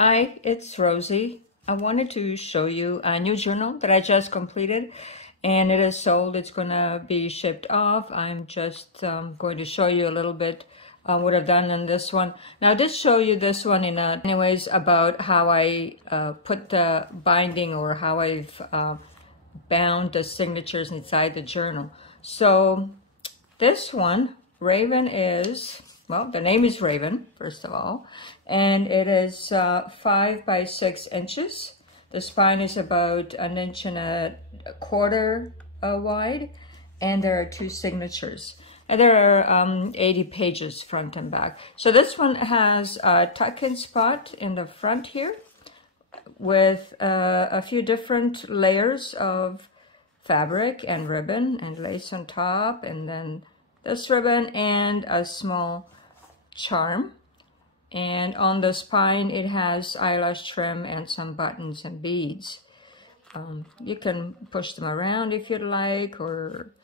Hi, it's Rosie. I wanted to show you a new journal that I just completed, and it is sold. It's going to be shipped off. I'm just going to show you a little bit what I've done in this one. Now, I did show you this one in anyways about how I put the binding, or how I've bound the signatures inside the journal. So this one, Raven, is, well, the name is Raven, first of all, and it is 5 by 6 inches. The spine is about 1.25 inches wide, and there are 2 signatures. And there are 80 pages front and back. So this one has a tuck-in spot in the front here with a few different layers of fabric and ribbon and lace on top, and then this ribbon and a small charm. And on the spine it has eyelash trim and some buttons and beads. You can push them around if you'd like, or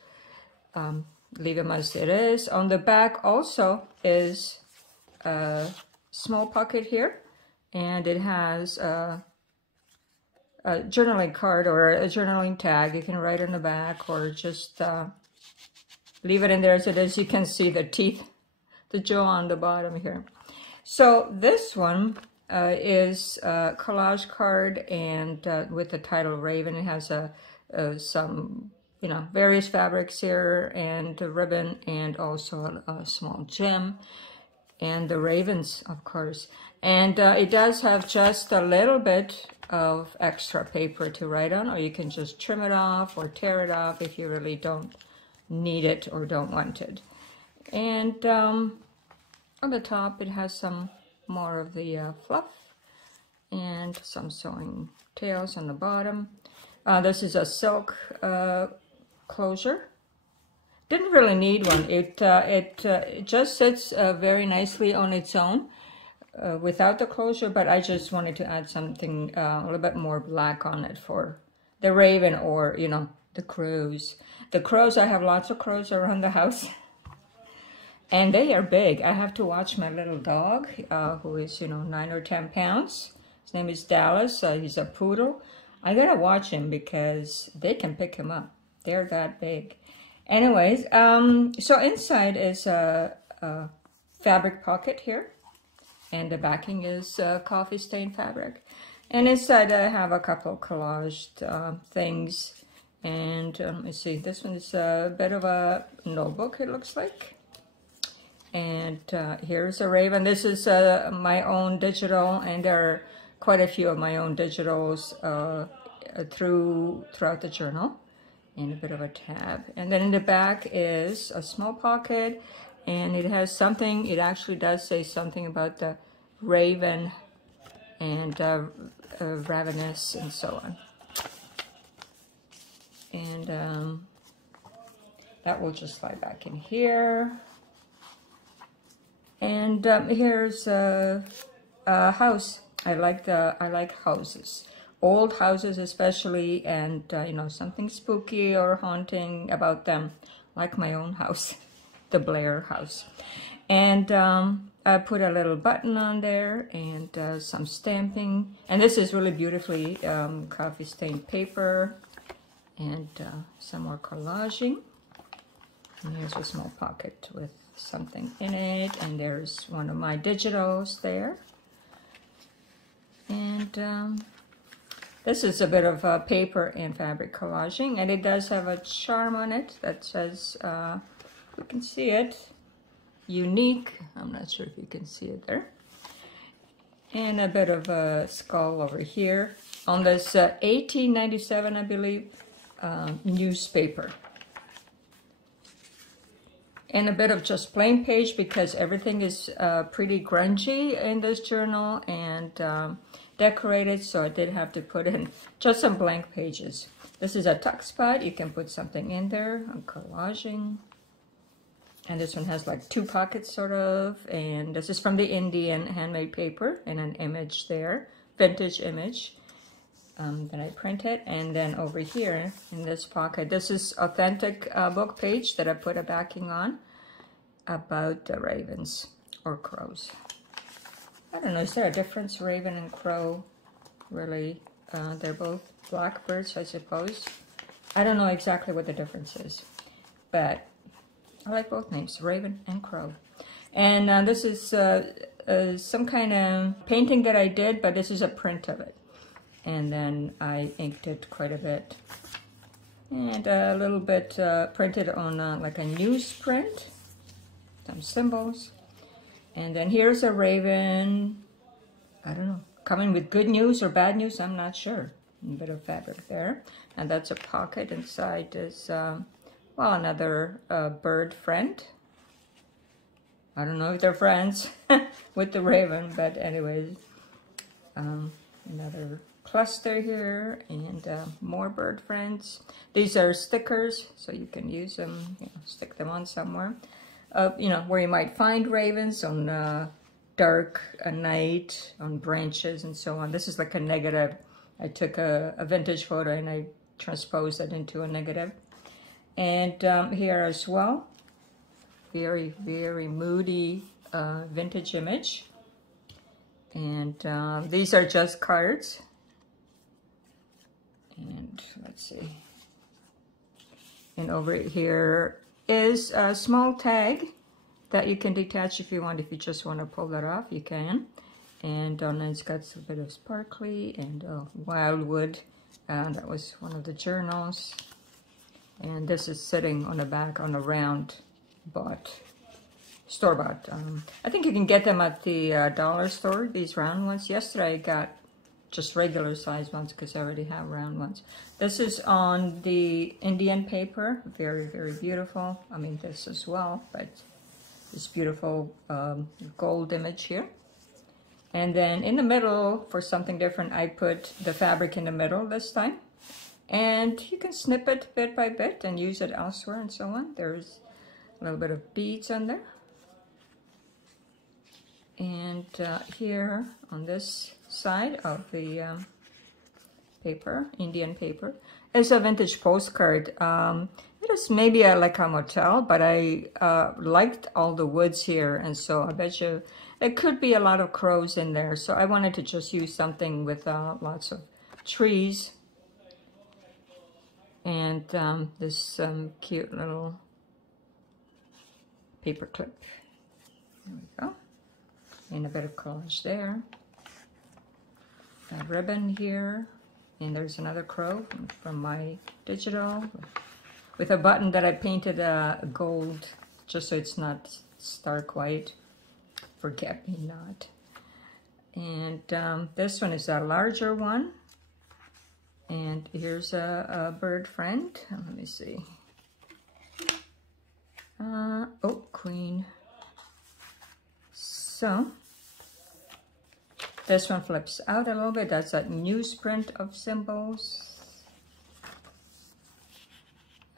leave them as it is. On the back also is a small pocket here, and it has a journaling card or a journaling tag. You can write on the back, or just leave it in there as it is. You can see the teeth, the jaw on the bottom here. So this one is a collage card, and with the title Raven. It has some, various fabrics here, and a ribbon, and also a small gem, and the ravens, of course. And it does have just a little bit of extra paper to write on, or you can just trim it off or tear it off if you really don't need it or don't want it. And on the top it has some more of the fluff and some sewing tails on the bottom. This is a silk closure. Didn't really need one. It just sits very nicely on its own without the closure, but I just wanted to add something a little bit more black on it for the raven, or the crows. The crows, I have lots of crows around the house. And they are big. I have to watch my little dog, who is, 9 or 10 pounds. His name is Dallas. He's a poodle. I gotta watch him because they can pick him up. They're that big. Anyways, so inside is a fabric pocket here, and the backing is coffee stained fabric. And inside I have a couple of collaged things. And let me see, this one is a bit of a notebook, it looks like. And here's a raven. This is my own digital, and there are quite a few of my own digitals throughout the journal, and a bit of a tab. And then in the back is a small pocket, and it has something, it actually does say something about the raven and ravenous and so on. And that will just slide back in here. And here's a house. I like houses, old houses especially, and something spooky or haunting about them, like my own house, the Blair house. And I put a little button on there, and some stamping. And this is really beautifully coffee stained paper, and some more collaging. And here's a small pocket with something in it, and there's one of my digitals there. And this is a bit of paper and fabric collaging, and it does have a charm on it that says, you can see it, unique. I'm not sure if you can see it there. And a bit of a skull over here on this 1897, I believe, newspaper. And a bit of just plain page, because everything is pretty grungy in this journal and decorated, so I did have to put in just some blank pages. This is a tuck spot. You can put something in there. I'm collaging. And this one has like 2 pockets sort of, and this is from the Indian handmade paper, and an image there, vintage image that I printed. And then over here in this pocket, this is authentic book page that I put a backing on about the ravens or crows. I don't know, is there a difference, raven and crow? Really, they're both blackbirds, I suppose. I don't know exactly what the difference is, but I like both names, raven and crow. And this is some kind of painting that I did, but this is a print of it. And then I inked it quite a bit. And a little bit printed on like a newsprint, some symbols. And then here's a raven, I don't know, coming with good news or bad news, I'm not sure. A bit of fabric there. And that's a pocket. Inside is, well, another bird friend. I don't know if they're friends with the raven, but anyways, another cluster here, and more bird friends. These are stickers, so you can use them, you know, stick them on somewhere. You know, where you might find ravens, on dark night, on branches, and so on. This is like a negative. I took a vintage photo and I transposed it into a negative. And here as well, very, very moody vintage image. And these are just cards. And let's see. And over here is a small tag that you can detach if you want. If you just want to pull that off, you can. And it's got a bit of sparkly and wildwood. That was one of the journals. And this is sitting on the back on a round store-bought. I think you can get them at the dollar store, these round ones. Yesterday I got just regular size ones because I already have round ones. This is on the Indian paper, very, very beautiful. I mean, this as well, but this beautiful gold image here. And then in the middle, for something different, I put the fabric in the middle this time. And you can snip it bit by bit and use it elsewhere and so on. There's a little bit of beads on there. And here on this side of the paper, Indian paper, is a vintage postcard. It is maybe like a motel, but I liked all the woods here, and so I bet you there could be a lot of crows in there. So I wanted to just use something with lots of trees. And this cute little paper clip. There we go. And a bit of collage there. A ribbon here. And there's another crow from my digital with a button that I painted gold just so it's not stark white. Forget me not. And this one is a larger one. And here's a bird friend. Let me see. Oh, queen. So, this one flips out a little bit. That's a newsprint of symbols.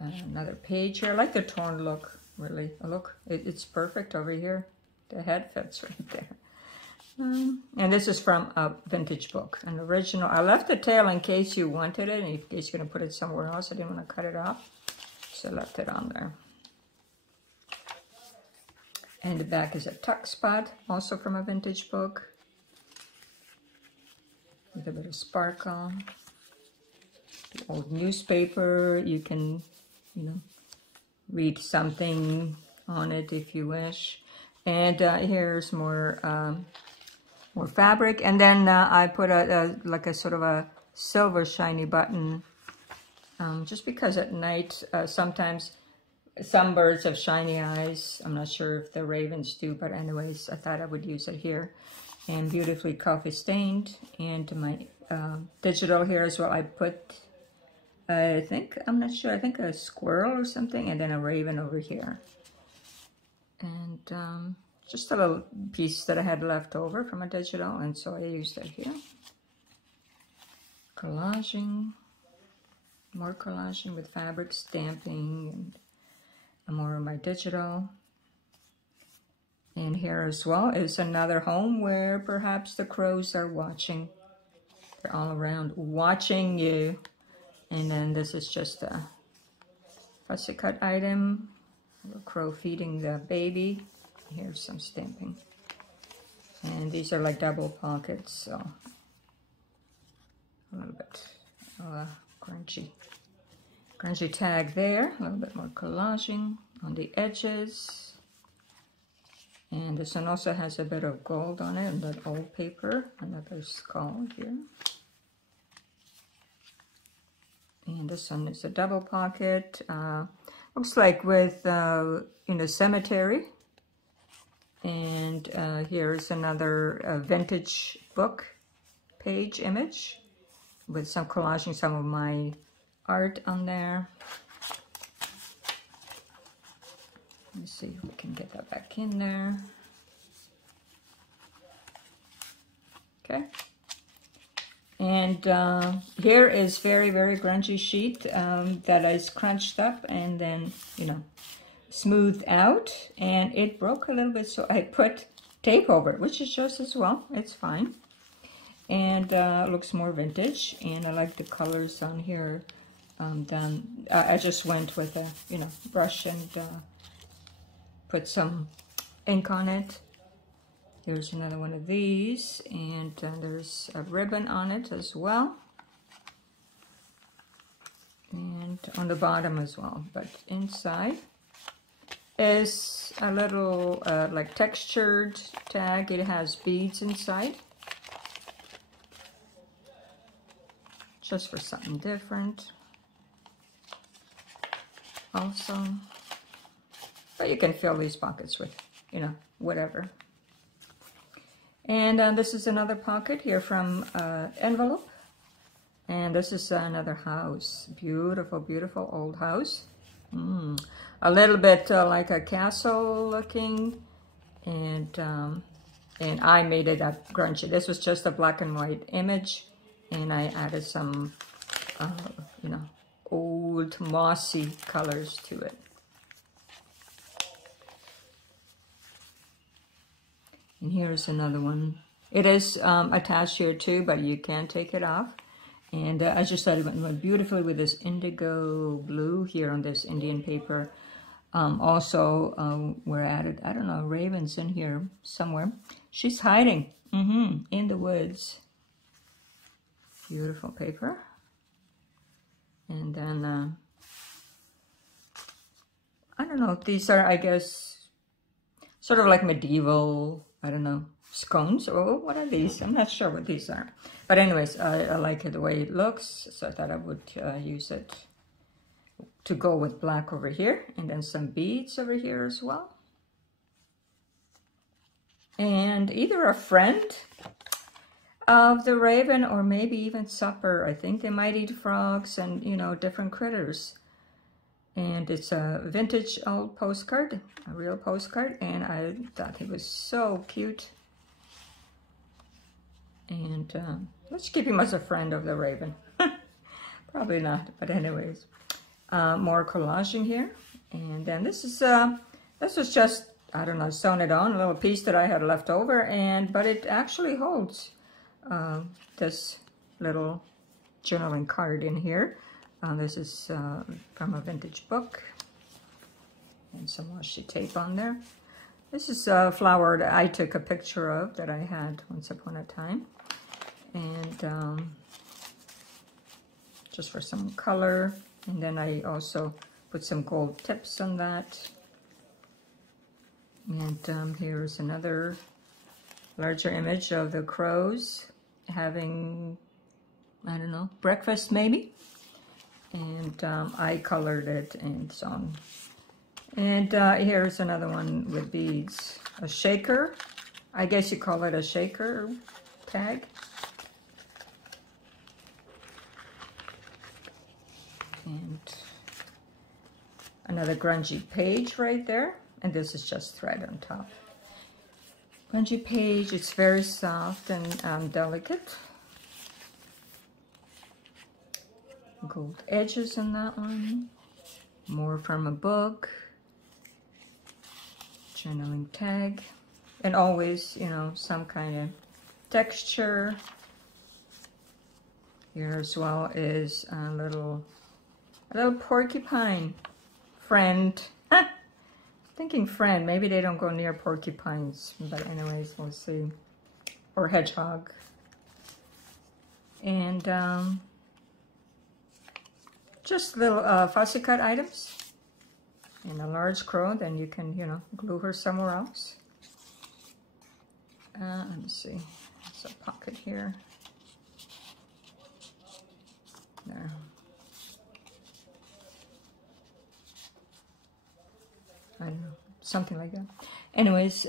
Another page here. I like the torn look, really. Look, it's perfect over here. The head fits right there. And this is from a vintage book, an original. I left the tail in case you wanted it, in case you're going to put it somewhere else. I didn't want to cut it off, so I left it on there. And the back is a tuck spot, also from a vintage book, with a bit of sparkle. The old newspaper, you can, you know, read something on it if you wish. And here's more fabric, and then I put like a sort of a silver shiny button, just because at night sometimes some birds have shiny eyes. I'm not sure if the ravens do, but anyways, I thought I would use it here. And beautifully coffee stained. And my digital here as well, I put, I'm not sure, I think a squirrel or something, and then a raven over here. And just a little piece that I had left over from a digital, and so I used that here. Collaging, more collaging with fabric stamping, and more of my digital. And here as well is another home where perhaps the crows are watching. They're all around watching you. And then this is just a fussy cut item. A crow feeding the baby. Here's some stamping. And these are like double pockets, so a little bit grungy tag there. A little bit more collaging on the edges. And this one also has a bit of gold on it, and that old paper, another skull here. And this one is a double pocket. Looks like with in a cemetery. And here's another vintage book page image with some collaging some of my art on there. Let's see if we can get that back in there. Okay. And here is very, very grungy sheet that is crunched up and then, you know, smoothed out. And it broke a little bit, so I put tape over it, which is just as well. It's fine. And looks more vintage. And I like the colors on here. I just went with a, you know, brush and put some ink on it. Here's another one of these, and there's a ribbon on it as well. And on the bottom as well. But inside is a little like textured tag. It has beads inside. Just for something different. Also. But you can fill these pockets with, you know, whatever. And this is another pocket here from envelope. And this is another house. Beautiful, beautiful old house. A little bit like a castle looking. And I made it up grungy. This was just a black and white image. And I added some, you know, old mossy colors to it. And here's another one. It is attached here too, but you can take it off. And I just thought it went beautifully with this indigo blue here on this Indian paper. Also, we're added, I don't know, ravens in here somewhere. She's hiding in the woods. Beautiful paper. And then, I don't know, these are, I guess, sort of like medieval, I don't know, scones. Oh, what are these? I'm not sure what these are. But anyways, I like it the way it looks, so I thought I would use it to go with black over here. And then some beads over here as well. And either a friend of the raven or maybe even supper. I think they might eat frogs and, you know, different critters. And it's a vintage old postcard, a real postcard, and I thought he was so cute. And let's keep him as a friend of the raven. Probably not, but anyways. More collaging here. And then this was just, I don't know, sewn it on, a little piece that I had left over, but it actually holds this little journaling card in here. This is from a vintage book, and some washi tape on there. This is a flower that I took a picture of that I had once upon a time, and just for some color. And then I also put some gold tips on that. And here's another larger image of the crows having, I don't know, breakfast maybe. And I colored it and so on. And here's another one with beads. A shaker. I guess you call it a shaker tag. And another grungy page right there. And this is just thread on top. Grungy page. It's very soft and delicate. Gold edges on that one. More from a book. Journaling tag. And always, you know, some kind of texture. Here as well is a little porcupine friend. Thinking friend. Maybe they don't go near porcupines. But anyways, we'll see. or hedgehog. And just little fussy cut items. And a large crow, then you can, you know, glue her somewhere else. Let me see, there's a pocket here. There. I don't know, something like that. Anyways,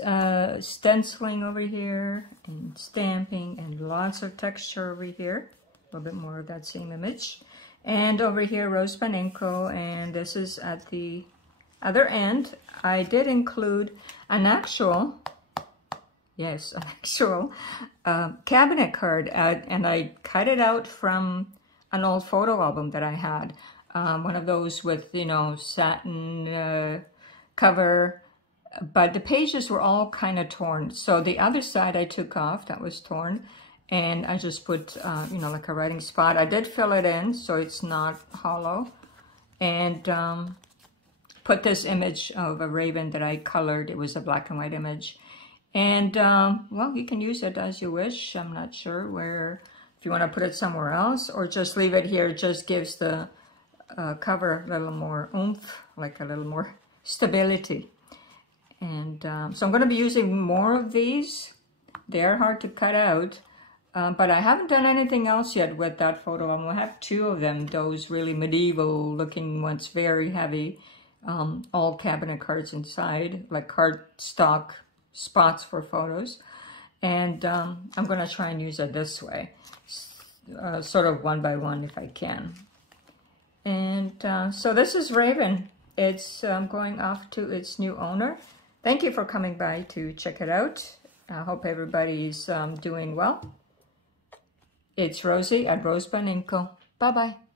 stenciling over here, and stamping, and lots of texture over here. A little bit more of that same image. And over here, RoseByNameCo, and this is at the other end. I did include an actual, yes, an actual cabinet card, and I cut it out from an old photo album that I had. One of those with, you know, satin cover, but the pages were all kind of torn. So the other side I took off, that was torn, and I just put, you know, like a writing spot. I did fill it in so it's not hollow, and put this image of a raven that I colored. It was a black and white image. And, well, you can use it as you wish. I'm not sure where, if you want to put it somewhere else or just leave it here. It just gives the cover a little more oomph, like a little more stability. And so I'm going to be using more of these. They're hard to cut out, but I haven't done anything else yet with that photo. I'm going to have two of them, those really medieval looking ones, very heavy, all cabinet cards inside, like cardstock spots for photos. And I'm going to try and use it this way, sort of one by one if I can. And so this is Raven. It's going off to its new owner. Thank you for coming by to check it out. I hope everybody's doing well. It's Rosie at RoseByNameCo. Bye-bye.